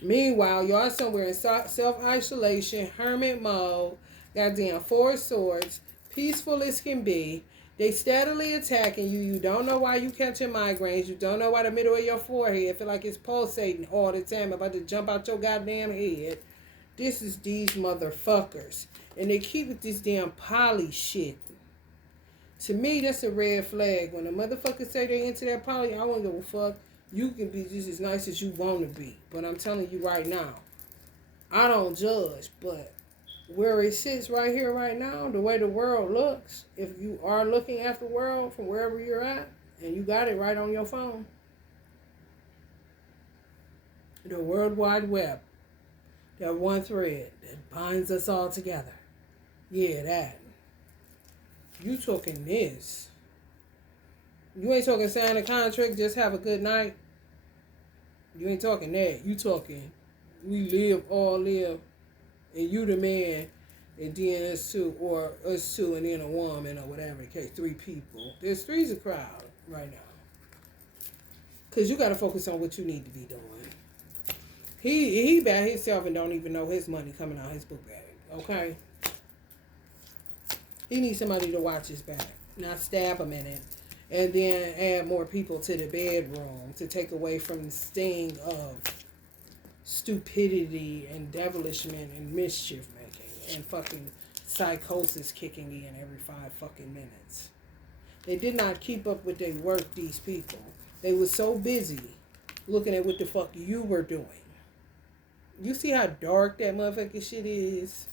Meanwhile, y'all somewhere in self-isolation, hermit mode, goddamn 4 swords, peaceful as can be. They steadily attacking you. You don't know why you catching migraines. You don't know why the middle of your forehead feel like it's pulsating all the time, about to jump out your goddamn head. This is these motherfuckers. And they keep with this damn poly shit. To me, that's a red flag. When a motherfucker say they into that poly, I don't give a fuck. You can be just as nice as you want to be. But I'm telling you right now, I don't judge. But where it sits right here, right now, the way the world looks, if you are looking at the world from wherever you're at, and you got it right on your phone, the World Wide Web, that one thread that binds us all together. Yeah, that. You talking this. You ain't talking sign a contract, just have a good night. You ain't talking that. You talking, we live, all live, and you the man, and then us two, or us two, and then a woman, or whatever the case, 3 people. There's 3's a crowd right now. Because you got to focus on what you need to be doing. He bad himself and don't even know his money coming out his book bag, okay? He needs somebody to watch his back, not stab him in it. And then add more people to the bedroom to take away from the sting of stupidity and devilishment and mischief making and fucking psychosis kicking in every 5 fucking minutes. They did not keep up with their work, these people. They were so busy looking at what the fuck you were doing. You see how dark that motherfucking shit is?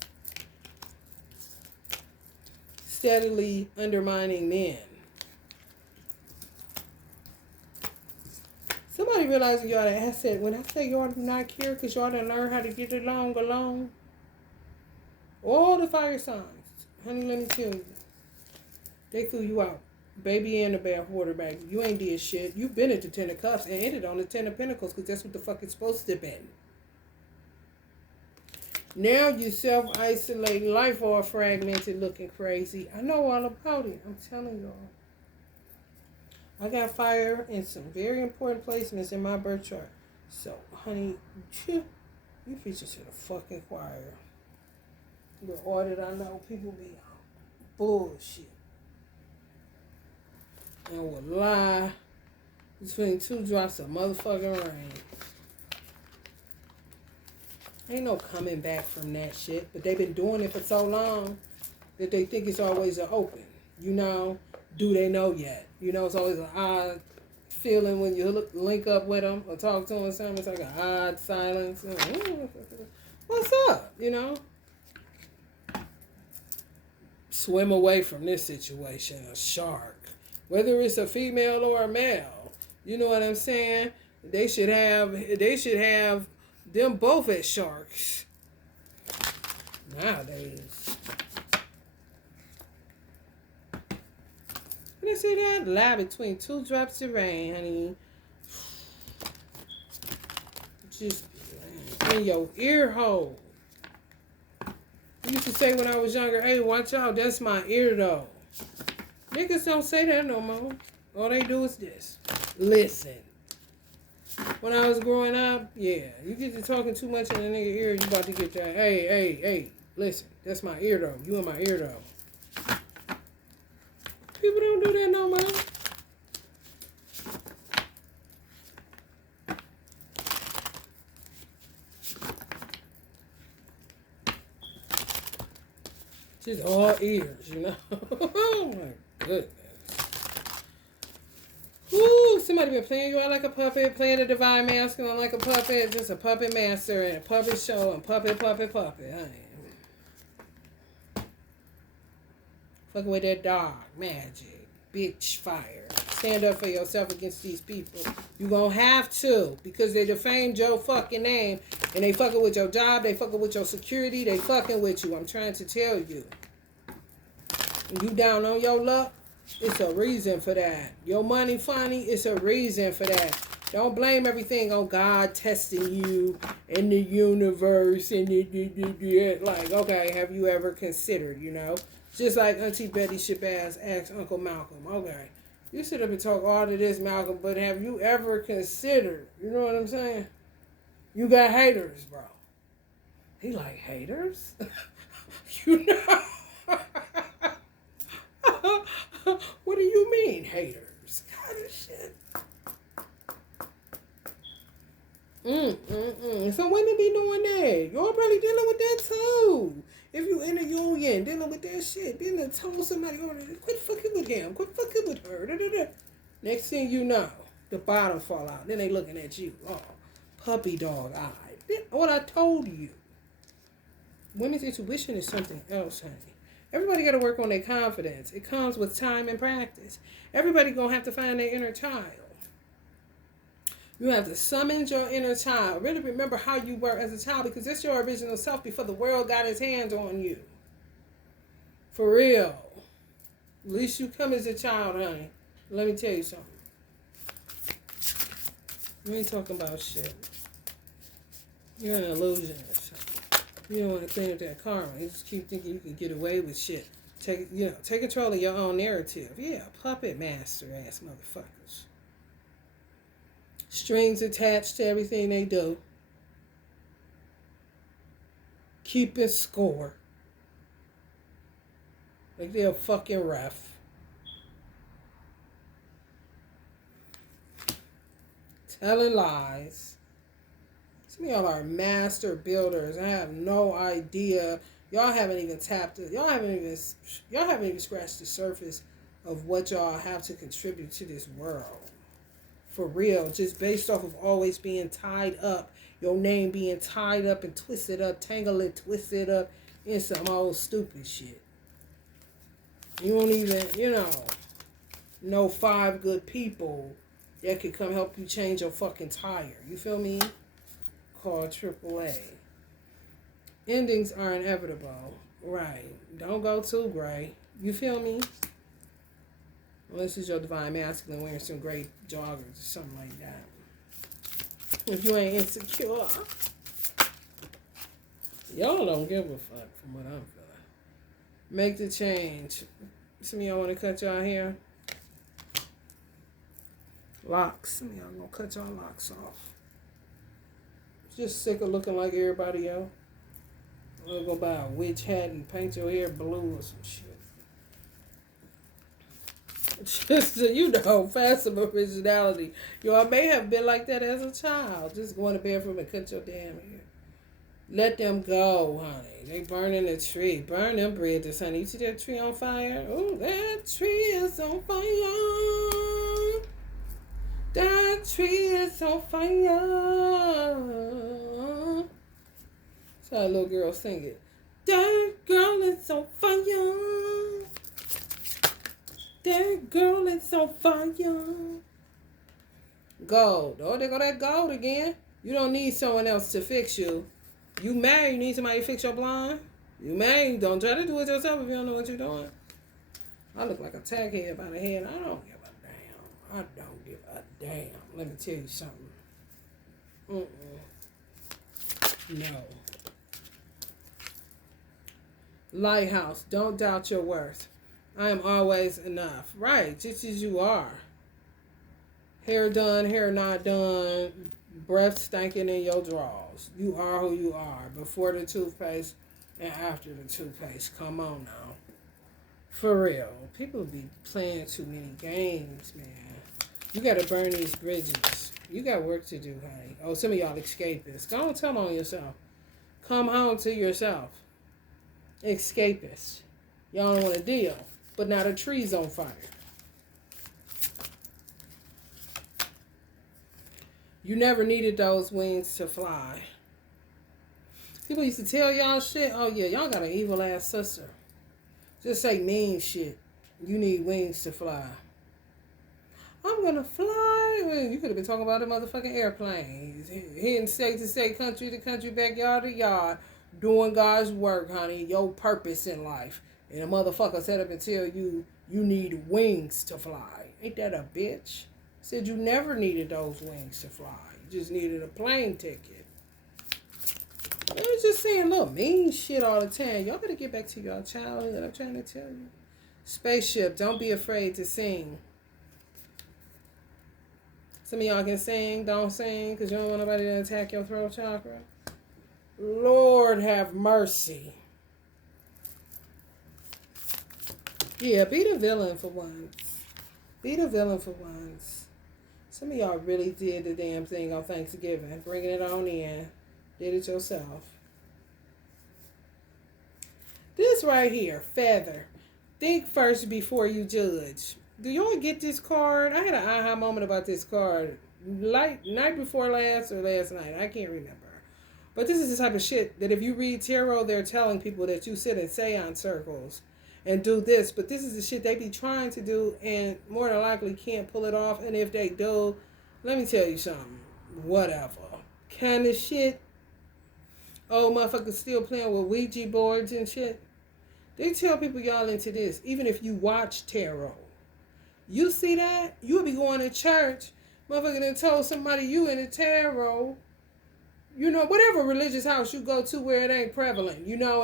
Steadily undermining men. Somebody realizing y'all the asset. When I say y'all do not care because y'all done learn how to get along. All the fire signs. Honey, let me tell you. They threw you out. Baby and the bad quarterback. You ain't did shit. You've been at the 10 of Cups and ended on the 10 of Pentacles because that's what the fuck it's supposed to be. Now you self-isolate, life all fragmented, looking crazy. I know all about it. I'm telling y'all. I got fire in some very important placements in my birth chart. So, honey, you preaching to the fucking choir. With all that I know, people be bullshit. And will lie between 2 drops of motherfucking rain. Ain't no coming back from that shit. But they've been doing it for so long that they think it's always an open. You know, do they know yet? You know, it's always an odd feeling when you link up with them or talk to them or something. It's like an odd silence. What's up? You know? Swim away from this situation. A shark. Whether it's a female or a male. You know what I'm saying? They should have them both as sharks. Nowadays. They say that? Lie between 2 drops of rain, honey. Just in your ear hole. I used to say when I was younger, hey, watch out, that's my ear though. Niggas don't say that no more. All they do is this. Listen. When I was growing up, yeah, you get to talking too much in a nigga ear, you about to get that, hey, listen, that's my ear though. You in my ear though. People don't do that no more. Just all ears, you know. Oh my goodness. Woo, somebody been playing you out like a puppet, playing the divine masculine like a puppet, just a puppet master and a puppet show and puppet. Honey. Fucking with that dog, magic, bitch, fire. Stand up for yourself against these people. You gonna have to, because they defamed your fucking name and they fucking with your job, they fucking with your security, they fucking with you. I'm trying to tell you. When you down on your luck, it's a reason for that. Your money funny, it's a reason for that. Don't blame everything on God testing you and the universe and like, okay, have you ever considered, you know? Just like Auntie Betty Shabazz asked Uncle Malcolm, okay, you sit up and talk all of this, Malcolm, but have you ever considered, you know what I'm saying? You got haters, bro. He like, haters? You know? What do you mean, haters? Kind of shit. Some women be doing that. Y'all probably dealing with that too. If you in a union, dealing with that shit, being to tell somebody, quit fucking with him, quit fucking with her. Da, da, da. Next thing you know, the bottom fall out. Then they looking at you. Oh, puppy dog eye. What I told you. Women's intuition is something else, honey. Everybody got to work on their confidence. It comes with time and practice. Everybody going to have to find their inner child. You have to summon your inner child. Really remember how you were as a child, because that's your original self before the world got its hands on you. For real. At least you come as a child, honey. Let me tell you something. You ain't talking about shit. You're an illusionist. You don't want to clean up that karma. You just keep thinking you can get away with shit. Take control of your own narrative. Yeah, puppet master ass motherfuckers. Strings attached to everything they do. Keeping score. Like they're a fucking ref. Telling lies. Some of y'all are master builders. I have no idea. Y'all haven't even tapped it. Y'all haven't even scratched the surface of what y'all have to contribute to this world. For real, just based off of always being tied up, your name being tied up and twisted up, tangled and twisted up in some old stupid shit. You don't even, know 5 good people that could come help you change your fucking tire. You feel me? Called AAA. Endings are inevitable. Right. Don't go too gray. You feel me? Unless it's your divine masculine wearing some great joggers or something like that. If you ain't insecure. Y'all don't give a fuck from what I'm feeling. Make the change. Some of y'all want to cut y'all hair. Locks. Some of y'all gonna cut y'all locks off. Just sick of looking like everybody else. I'm gonna go buy a witch hat and paint your hair blue or some shit. Just passive originality. I may have been like that as a child. Just go in the bathroom and cut your damn hair. Let them go, honey. They burning the tree. Burn them bridges, honey. You see that tree on fire? Oh, that tree is on fire. That tree is on fire. That's how a little girl sing it. That girl is on fire. That girl is on fire. Gold. Oh, there go that gold again. You don't need someone else to fix you. You married, you need somebody to fix your blonde. You married, don't try to do it yourself if you don't know what you're doing. I look like a taghead by the head. I don't give a damn. I don't give a damn. Let me tell you something. No. Lighthouse, don't doubt your worth. I am always enough. Right, just as you are. Hair done, hair not done, breath stinking in your drawers. You are who you are. Before the toothpaste and after the toothpaste. Come on now. For real. People be playing too many games, man. You got to burn these bridges. You got work to do, honey. Oh, some of y'all escapists. Go on, tell on yourself. Come home to yourself. Escapists. Y'all don't want to deal. But now the tree's on fire. You never needed those wings to fly. People used to tell y'all shit. Oh yeah, y'all got an evil ass sister. Just say mean shit. You need wings to fly. I'm gonna fly. Well, you could have been talking about a motherfucking airplane. Hitting state to state, country to country, backyard to yard, doing God's work, honey. Your purpose in life. And a motherfucker set up and tell you you need wings to fly. Ain't that a bitch? Said you never needed those wings to fly. You just needed a plane ticket. I was just saying little mean shit all the time. Y'all better get back to your childhood. I'm trying to tell you. Spaceship, don't be afraid to sing. Some of y'all can sing, don't sing, because you don't want nobody to attack your throat chakra. Lord have mercy. Yeah, be the villain for once. Be the villain for once. Some of y'all really did the damn thing on Thanksgiving. Bringing it on in. Did it yourself. This right here, feather. Think first before you judge. Do y'all get this card? I had an aha moment about this card. Night before last or last night. I can't remember. But this is the type of shit that if you read tarot, they're telling people that you sit in seance circles and do this. But this is the shit they be trying to do and more than likely can't pull it off. And if they do, let me tell you something. Whatever. Kind of shit. Oh, motherfuckers still playing with Ouija boards and shit. They tell people y'all into this. Even if you watch tarot. You see that? You'll be going to church. Motherfucker done told somebody you in the tarot. You know, whatever religious house you go to where it ain't prevalent. You know,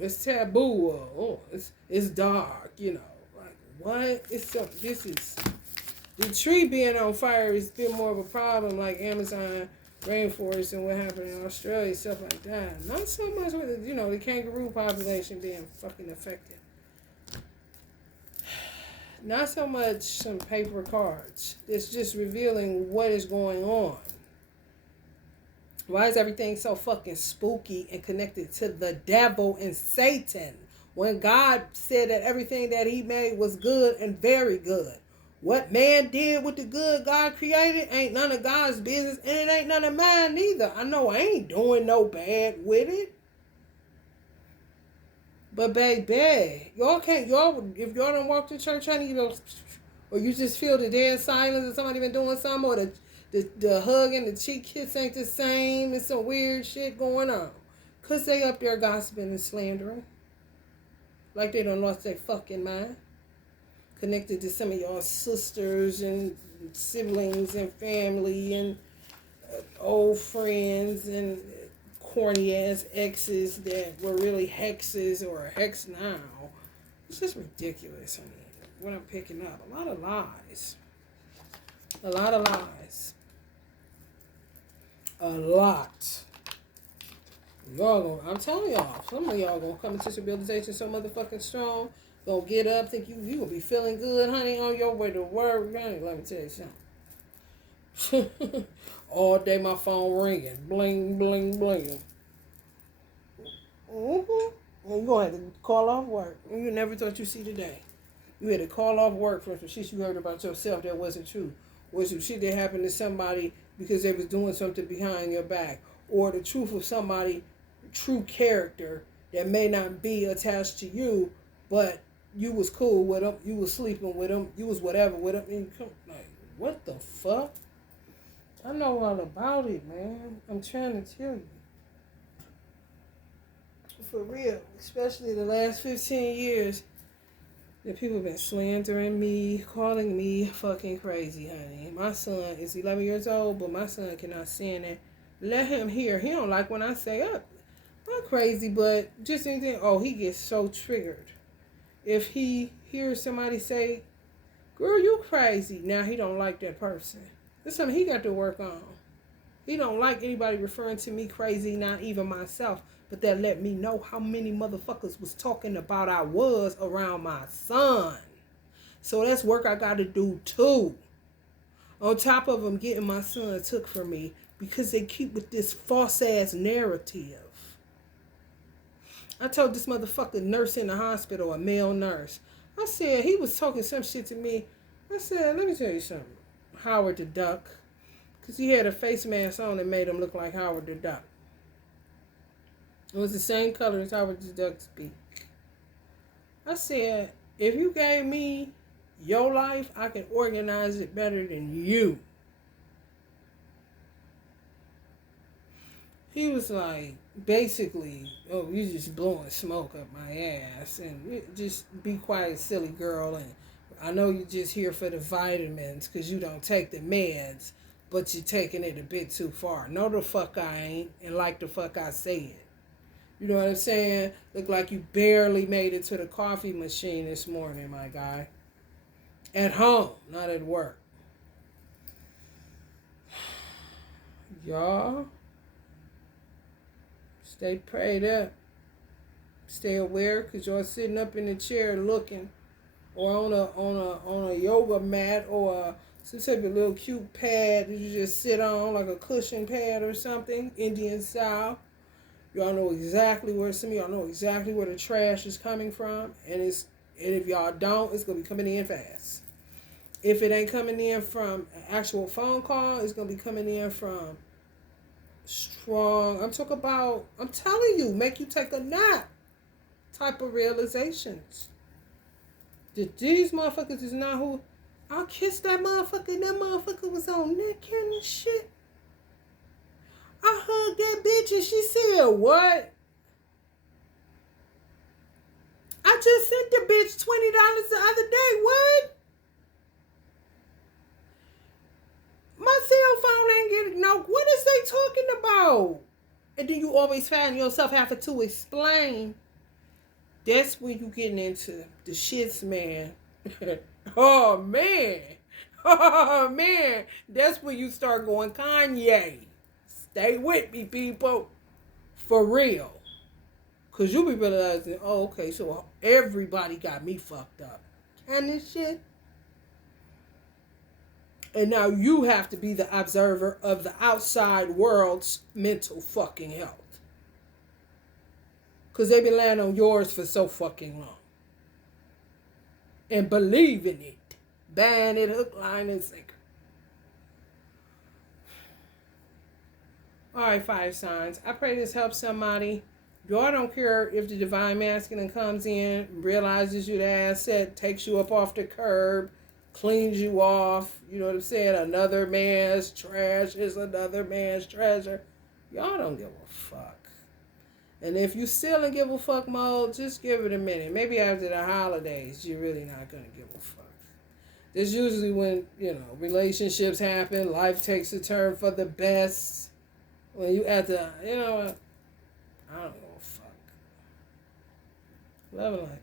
it's taboo. Or, it's dark. You know, like, what? This is... The tree being on fire has been more of a problem, like Amazon rainforest and what happened in Australia, stuff like that. Not so much with, the kangaroo population being fucking affected. Not so much some paper cards. It's just revealing what is going on. Why is everything so fucking spooky and connected to the devil and Satan when God said that everything that he made was good and very good? What man did with the good God created ain't none of God's business, and it ain't none of mine neither. I know I ain't doing no bad with it. But baby, if y'all don't walk to church, honey, or you just feel the dead silence of somebody been doing something, or the hug and the cheek kiss ain't the same, it's some weird shit going on. Because they up there gossiping and slandering. Like they done lost their fucking mind. Connected to some of y'all sisters and siblings and family and old friends and corny ass exes that were really hexes or a hex now. It's just ridiculous. I mean, what I'm picking up, a lot of lies. A lot of lies. A lot. I'm telling y'all, some of y'all gonna come into some realization so motherfucking strong. Gonna get up, think you gonna be feeling good, honey, on your way to work. Honey, let me tell you something. All day my phone ringing. Bling, bling, bling. Mm-hmm. And you gonna have to call off work. You never thought you'd see the day. You had to call off work for some shit you heard about yourself that wasn't true. Or some shit that happened to somebody because they was doing something behind your back. Or the truth of somebody, true character that may not be attached to you, but you was cool with them, you was sleeping with them, you was whatever with them, and you come like, what the fuck? I know all about it, man. I'm trying to tell you. For real, especially the last 15 years, that people have been slandering me, calling me fucking crazy, honey. My son is 11 years old, but my son cannot stand it. Let him hear. He don't like when I say, I'm crazy, but just anything. Oh, he gets so triggered. If he hears somebody say, girl, you crazy, now he don't like that person. That's something he got to work on. He don't like anybody referring to me crazy, not even myself. But that let me know how many motherfuckers was talking about I was around my son. So that's work I got to do too. On top of them getting my son took from me because they keep with this false ass narrative. I told this motherfucking nurse in the hospital, a male nurse. I said, he was talking some shit to me. I said, let me tell you something. Howard the Duck. Because he had a face mask on that made him look like Howard the Duck. It was the same color as Howard the Duck's beak. I said, if you gave me your life, I can organize it better than you. He was like, basically, oh, you just blowing smoke up my ass. And just be quiet, silly girl. And I know you're just here for the vitamins because you don't take the meds, but you're taking it a bit too far. No, the fuck I ain't. And like the fuck I said. You know what I'm saying? Look like you barely made it to the coffee machine this morning, my guy. At home, not at work. Y'all, stay prayed up. Stay aware, because y'all sitting up in the chair looking, or on a yoga mat, or some type of little cute pad that you just sit on, like a cushion pad or something, Indian style. Y'all know exactly where, some of y'all know exactly where the trash is coming from. And if y'all don't, it's going to be coming in fast. If it ain't coming in from an actual phone call, it's going to be coming in from strong, I'm telling you, make you take a nap type of realizations. That these motherfuckers is not who, I kissed that motherfucker, and that motherfucker was on neck and shit. I hugged that bitch and she said, what? I just sent the bitch $20 the other day. What? My cell phone ain't getting no. What is they talking about? And then you always find yourself having to explain. That's when you getting into the shits, man. Oh, man. Oh, man. That's when you start going Kanye. Stay with me, people. For real. Because you be realizing, oh, okay, so everybody got me fucked up. And this shit. And now you have to be the observer of the outside world's mental fucking health. Because they've been laying on yours for so fucking long. And believing it. Buying it hook, line, and sinker. Alright, fire signs. I pray this helps somebody. Y'all don't care if the divine masculine comes in, realizes you the asset, takes you up off the curb, cleans you off. You know what I'm saying? Another man's trash is another man's treasure. Y'all don't give a fuck. And if you still in give a fuck mode, just give it a minute. Maybe after the holidays, you're really not going to give a fuck. This usually when, relationships happen, life takes a turn for the best. When you at the, I don't give a fuck. Love and light.